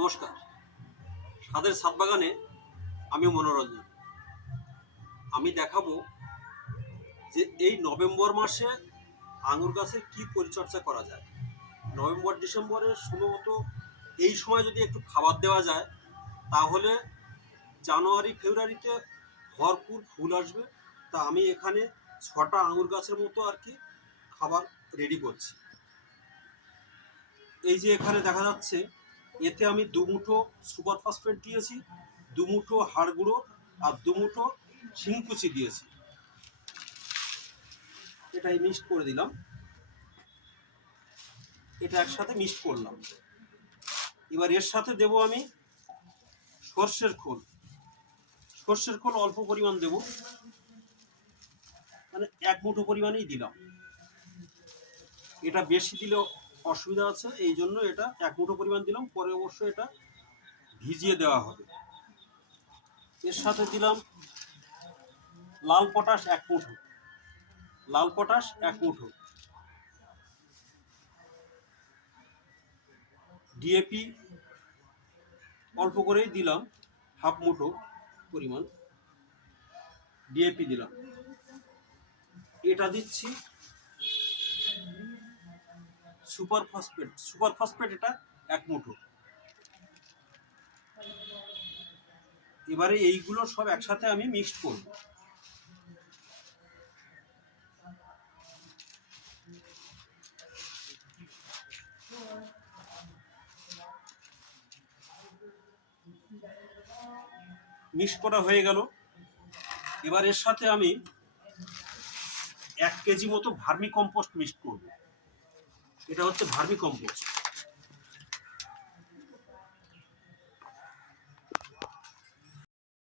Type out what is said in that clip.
নমস্কার। স্বাদের সাত বাগানে আমি মনোরঞ্জন। আমি দেখাবো যে এই নভেম্বর মাসে আঙুর গাছের কি পরিচর্যা করা যায়। নভেম্বর ডিসেম্বরের সম্ভবত এই সময় যদি একটু খাবার দেওয়া যায়, তাহলে জানুয়ারি, ফেব্রুয়ারিতে ভরপুর ফুল আসবে। তা আমি এখানে ছটা আঙুর গাছের মতো আর কি খাবার রেডি করছি। এই যে এখানে দেখা যাচ্ছে এতে আমি দুমুঠো সুপার ফসফেট দিয়েছি দুমুঠো হাড় গুঁড়ো আর দুমুঠো শিংকুচি দিয়েছি। এটাই মিক্সড করে দিলাম। এটা একসাথে মিক্সড করলাম। এবার এর সাথে দেব আমি সর্ষের খোল। সর্ষের খোল অল্প পরিমাণ দেব। মানে এক মুঠো পরিমাণেই দিলাম। এটা বেশি দিলে অসুবিধা আছে, এই জন্য এটা এক মুঠো পরিমাণ দিলাম, পরে অবশ্য এটা ভিজিয়ে দেওয়া হবে। এর সাথে দিলাম লাল পটাশ এক মুঠো। লাল পটাশ এক মুঠো। ডিএপি অল্প করেই দিলাম, হাফ মুঠো পরিমাণ। ডিএপি দিলাম। এটা দিচ্ছি সুপার ফসফেট সুপার ফসফেট এটা এক মুঠো। এবারে এইগুলো সব একসাথে আমি মিক্সড করব। মিক্স করা হয়ে গেল। এবার এর সাথে আমি এক কেজি মতো ভার্মি কম্পোস্ট মিক্সড করব। এটা হচ্ছে ভার্মি কম্পোস্ট।